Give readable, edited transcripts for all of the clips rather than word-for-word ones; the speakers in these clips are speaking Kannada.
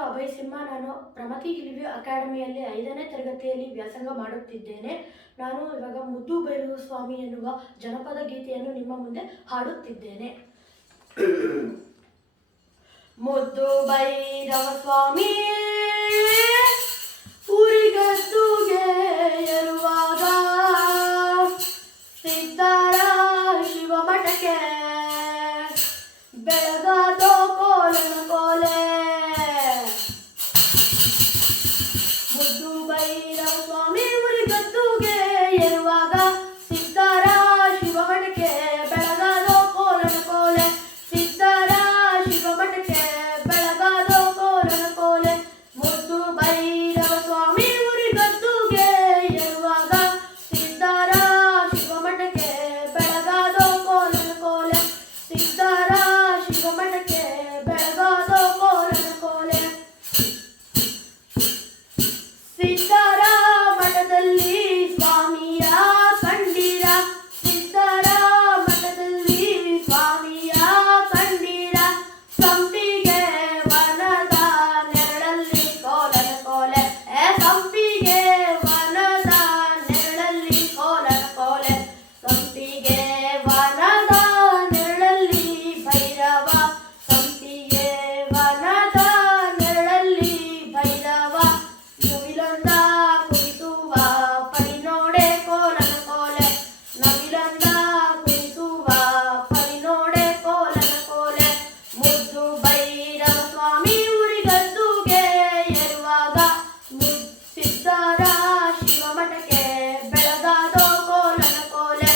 ಹೆಸರು ಅಭಯ್ ಸಿಂಹ. ನಾನು ಪ್ರಮತಿ ಹಿರಿವ್ಯೂ ಅಕಾಡೆಮಿಯಲ್ಲಿ 5ನೇ ತರಗತಿಯಲ್ಲಿ ವ್ಯಾಸಂಗ ಮಾಡುತ್ತಿದ್ದೇನೆ. ನಾನು ಇವಾಗ ಮುದ್ದು ಭೈರವ ಸ್ವಾಮಿ ಎನ್ನುವ ಜನಪದ ಗೀತೆಯನ್ನು ನಿಮ್ಮ ಮುಂದೆ ಹಾಡುತ್ತಿದ್ದೇನೆ. ಮುದ್ದು ಭೈರವ ಸ್ವಾಮಿ ಊರಿಗದ್ದುಗೆ ಏರುವಾಗ ಸಿದ್ಧರ ಶಿವ ಮಠಕ್ಕೆ ಬೆಳಗಾದೋ ಕೋಲನ ಕೋಲೆ. ಮುದ್ದು ಭೈರವ ಸ್ವಾಮಿ ಊರಿಗದ್ದುಗೆ ಏರುವಾಗ ಸಿದ್ಧರ ಶಿವ ಮಠಕ್ಕೆ ಬೆಳಗಾದೋ ಕೋಲನ ಕೋಲೆ. ಸಿದ್ಧರ ಶಿವ ಮಠಕ್ಕೆ ಬೆಳಗಾದೋ ಕೋಲನ ಕೋಲೆ. ಮುದ್ದು ಭೈರವ ಸ್ವಾಮಿ ಊರಿಗದ್ದುಗೆ ಏರುವಾಗ ಸಿದ್ಧರ ಶಿವ ಮಠಕ್ಕೆ ಬೆಳಗಾದೋ ಕೋಲನ ಕೋಲೆ. ಸಿದ್ಧರ ಶಿವ ಮಠಕ್ಕೆ ಬೆಳಗಾದೋ ಕೋಲನ ಕೋಲೆ. ಸಿದ್ಧರ ಮಠದಲ್ಲಿ ಸ್ವಾಮಿಯ ಕಂಡೀರ. ಸಿದ್ಧರ ಮಠದಲ್ಲಿ ಸ್ವಾಮಿಯ ಕಂಡೀರ. ಸಂಪಿಗೆ ವನದ ನೆರಳಲ್ಲಿ ಕೋಲನ ಕೋಲೆ. ಸಂಪಿಗೆ ವನದ ನೆರಳಲ್ಲಿ ಕೋಲನ ಕೋಲೆ. ಸಂಪಿಗೆ ವನದ ನೆರಳಲ್ಲಿ ಭೈರವ. ಸಂಪಿಗೆ ವನದ ನೆರಳಲ್ಲಿ ಭೈರವ. ನವಿಲೊಂದ ಕುಣಿಸುವ ಪರಿ ನೋಡೆ ಕೋಲನ ಕೋಲೆ. ನವಿಲೊಂದ ಕುಣಿಸುವ ಪರಿ ನೋಡೆ ಕೋಲನ ಕೋಲೆ. ಮುದ್ದು ಭೈರವ ಸ್ವಾಮಿ ಊರಿಗದ್ದುಗೆ ಏರುವಾಗ ಸಿದ್ಧರ ಶಿವ ಮಠಕ್ಕೆ ಬೆಳಗಾದೋ ಕೋಲನ ಕೋಲೆ.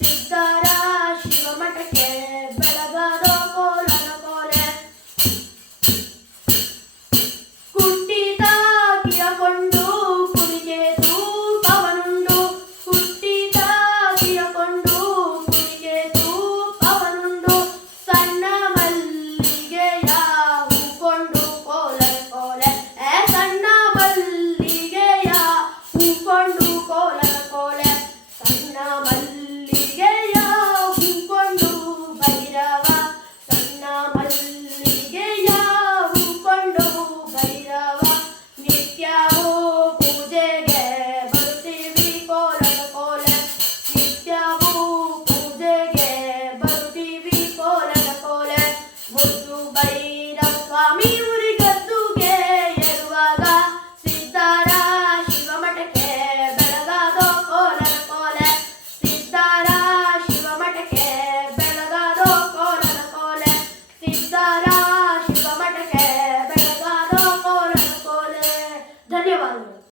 ಸಿದ್ಧರ ಶಿವ ಮಠಕ್ಕೆ ಬೆಳಗಾದೋ ಕೋಲನ ಕೋಲೆ. ಕುಟ್ಟಿತ ಕಿಯಕೊಂಡು ಕುಣಿಗೆದು ಪವನುಂಡು. ಕುಟ್ಟಿತ ಕಿಯಕೊಂಡು ಕುಣಿಗೆದು ಪವನುಂಡು. ಸಣ್ಣ ಮಲ್ಲಿಗೆಯ ಹೂಕೊಂಡು ಕೋಲನ ಕೋಲೆ. ಸಣ್ಣ ಮಲ್ಲಿಗೆಯ ಹೂಕೊಂಡು ಕೋಲನ ಕೋಲೆ. ಸಣ್ಣ ಮಲ್ಲಿಗೆಯ ಹೂಕೊಂಡು ಭೈರವ. ಸಣ್ಣ ಮಲ್ಲಿಗೆಯ ಹೂಕೊಂಡು ಭೈರವ. ನಿತ್ಯವೂ ಪೂಜೆಗೆ ಬರುತ್ತೀವಿ ಕೋಲನ ಕೋಲೆ. ನಿತ್ಯವೂ ಪೂಜೆಗೆ ಬರುತ್ತೀವಿ ಕೋಲನ ಕೋಲೆ. ಮುದ್ದು ಭೈರವ ಸ್ವಾಮಿ ಊರಿಗದ್ದುಗೆ ಏರುವಾಗ ಸಿದ್ಧರ ಶಿವ ಮಠಕ್ಕೆ ಬೆಳಗಾದೋ ಕೋಲನ ಕೋಲೆ. ಸಿದ್ಧರ ಶಿವ ಮಠಕ್ಕೆ ಬೆಳಗಾದೋ ಕೋಲನ ಕೋಲೆ. ಸಿದ್ಧರ ಶಿವ ಮಠಕ್ಕೆ ಬೆಳಗಾದೋ ಕೋಲನ ಕೋಲೆ. ಧನ್ಯವಾದಗಳು.